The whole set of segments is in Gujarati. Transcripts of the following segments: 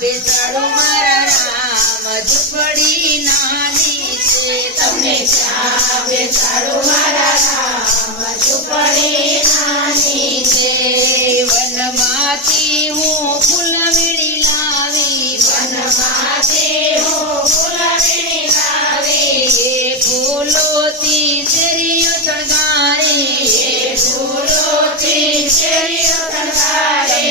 બેસાડું મારા રામ ઝૂંપડી નાની છે તમને ક્યાં બેસાડું મારા રામ ઝૂંપડી નાની છે વનમાંથી હું ફૂલ વીણી લાવી વનમાંથી હું ફૂલ વીણી લાવી એ ફૂલોથી શેરીઓ શણગારી એ ફૂલોથી શેરીઓ શણગારે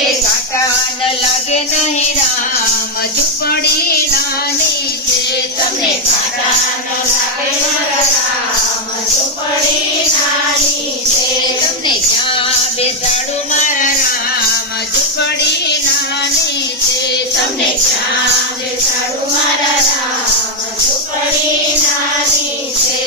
કાંટા ન લાગે નહીં રામ ઝૂંપડી નાની છે તમને કાંટા ન લાગે મારા રામ ઝૂંપડી નાની છે તમને ક્યાં બેસાડું મારા રામ ઝૂંપડી નાની છે તમને ક્યાં બેસાડું મારા રામ ઝૂંપડી નાની છે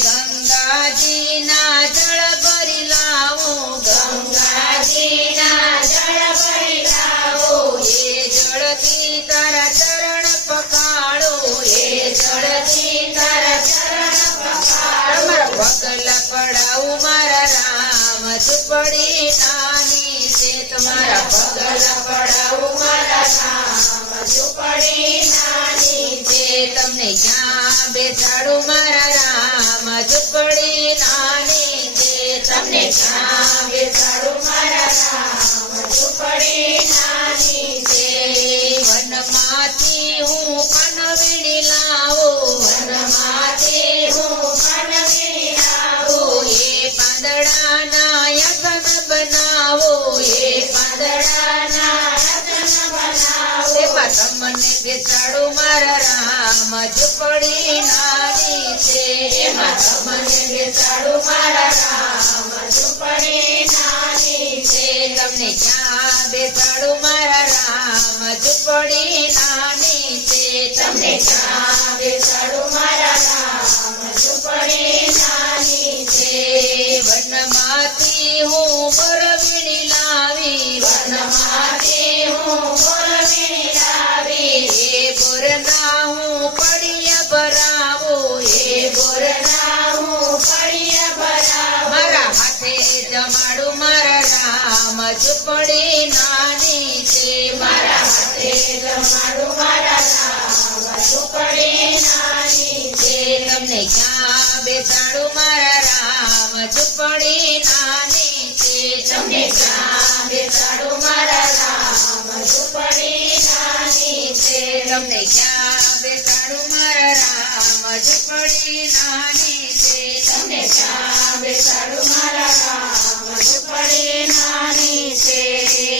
ગંગાજીના જળ ભરી લાવો ગંગાજીના જળ ભરી લાવો એ જળથી તારા ચરણ પખાડો એ જળથી તારા ચરણ પખાડો પગલા પડાવું મારા રામ ઝૂંપડી નાની છે તમારા પગલા પડાવું મારા રામ ઝૂંપડી નાની છે તમને ક્યાં બેસાડું મારા રામ ઝૂંપડી નાની છે તમને ક્યાં બેસાડું મારા રામ ઝૂંપડી નાની છે વનમાંથી હું પાન વીણી લાવો વનમાંથી હું પાન વીણી લાવું એ પાંદડાના યતન બનાવો એ પાંદડાના રતન બનાવો તેમાં તમને બેસાડું મારા રામ ઝૂંપડી નાની છે એમાં તમને બેસાડું મારા રામ ઝૂંપડી નાની છે તમને ક્યાં બેસાડું મારા રામ ઝૂંપડી નાની છે તમને ક્યાં બેસાડું મારા રામ ઝૂંપડી નાની છે વનમાંથી હું બોર વીણી લાવી વનમાંથી હું બોર વીણી લાવી એ બોરના હું પડિયા ભરાવો એ બોરના હું પડિયા ભરાવું મારા હાથે જમાડું મારા રામ ઝૂંપડી નાની છે મારા હાથે જમાડું મારા રામ ઝૂંપડી નાની છે તમને ક્યાં બેસાડું મારા રામ ઝૂંપડી નાની છે તમને ક્યાં બેસાડું મારા રામ ઝૂંપડી નાની છે તમને ક્યાં બેસાડું મારા રામ ઝૂંપડી નાની છે તમને ક્યાં બેસાડું